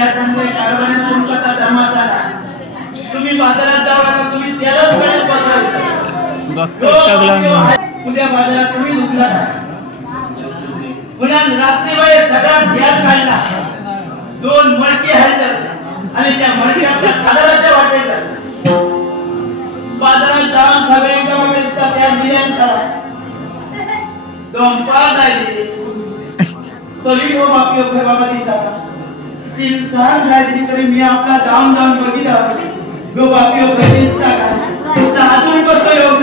मी या सांगतोय कारभारी तुमचा जमा झाला तुम्ही बाजारात जाऊ नका तुम्ही त्यालाच गणित बसवायचं बघतो सगळं उद्या बाजारात तुम्ही दुखला पुन्हा रात्री वेळे सगळा ध्यान काढला. दोन मडके हलतात आणि त्या मडक्याच्या खादराच्या वाटेत बाजारात जाऊन सगळे काम त्या दिल्यान करा दोन पाच आले तरी हो बापी ओखे बाबा दिसतात तीन सहन झाली तरी मी आपला जाऊन जाऊन बघितलं गो बापी ओखे दिसता का तुमचा अजून कसं योग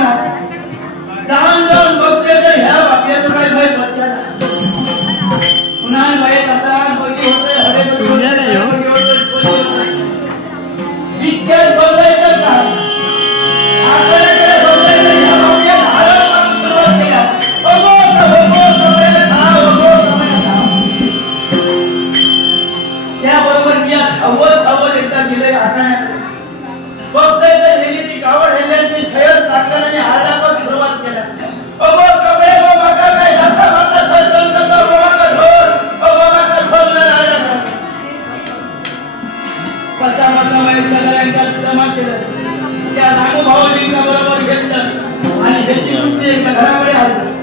कसा कसा माझ्या जमा केलं. त्या रामू बरोबर घेतलं. आणि ह्याची वृत्ती एका घराकडे हल्ली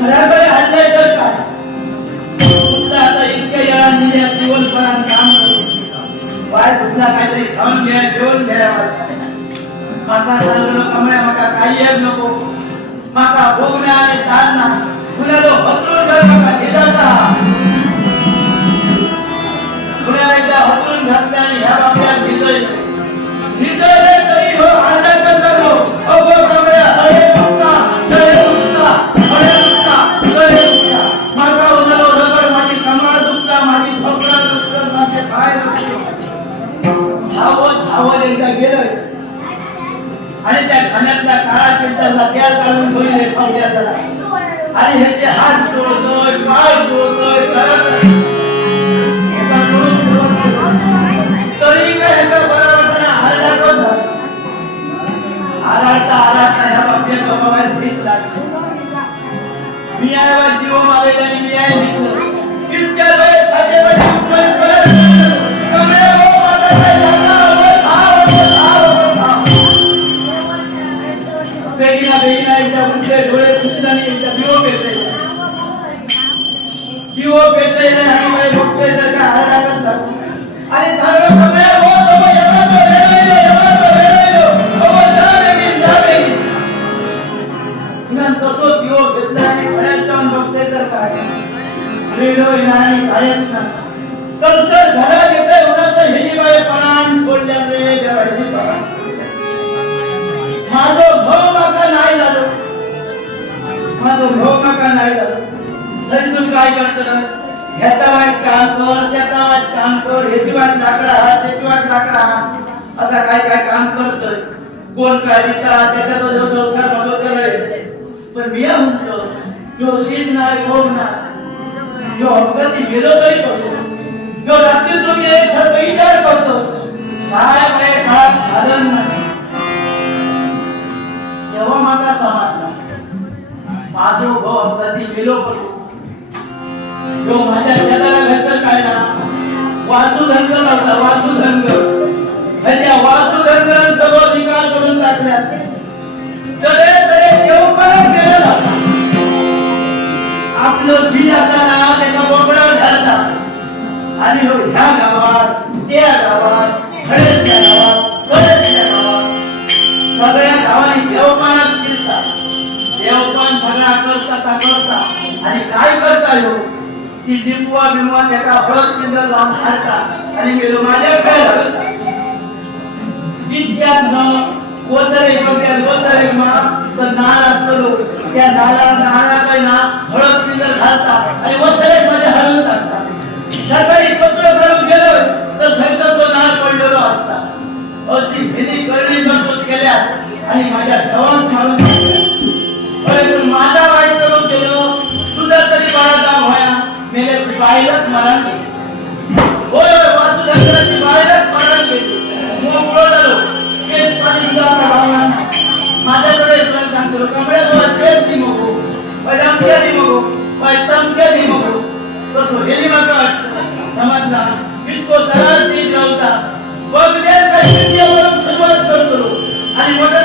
घराकडे हल्लाय तर काय? फक्त आता इतक्या दिल्या दिवसभरात काम वाय सुद्धा काहीतरी खाऊन घ्या जेवण घ्या. माका सांगलो कमळ्या माका काही नको. माका भोगण्या आणि ताण ना कुणालो माका घेजाचा त्यांना पिंचाला तेल काढून घेऊन हे आणि ह्याचे हात जोडतोय पाय जोडतोय करत तरी काय ह्याचा बरा वाटणं पण ह्या बाबतीत बाबा भीत मी आहे बेगिना बेगिना एकदा उठले आणि एकदा दिवो पेटले दिवो आणि माझे डोके जर का हार टाकत आणि काय करतं ह्याचा वाट काम कर त्याचा वाट काम कर ह्याची वाट लाकडा हा त्याची वाट लाकडा हा असा काय काय काम करतोय? कोण काय देता? त्याच्यात जो संसार माझा चालाय पण मी म्हणतो जो शीत नाही कोण नाही जो अपघाती विरोधही कसो? जो रात्री मी एक सर्व विचार करतो. काय काय काळात साधन नाही. तेव्हा माझा समाज नाही माझो गो अपघाती विलो कसो यो माझ्या शेताला घसर काढला. वासुधनग लावला वासुधनग आणि म्हणजे त्या वासुधनगरानं सर्व निकाल करून टाकल्या. चले तडे देव परत गेलेला आपलं जी असताना त्याचा बोबडा घालता. आणि हो ह्या गावात त्या गावात खडकच्या गावात कळसच्या गावात सगळ्या गावांनी देवपानात फिरता. देवपान सगळा करता करता. आणि काय करता येऊ ती लिंबवा बिंबवा त्याचा हळद पिंजर लावून खायचा आणि गेलो माझ्या खेळ विद्यात कोसरे कोट्यात ओसरे मा तर नाल असतो त्या नाला एक प्रश्न सांगतो कमळे बोला तेच दी मगो पदमक्या दी मगो मगो तसं गेली मात्र समजला इतको त्रास दी नव्हता बघले काय शिट्टीवरून करतो. आणि मोठं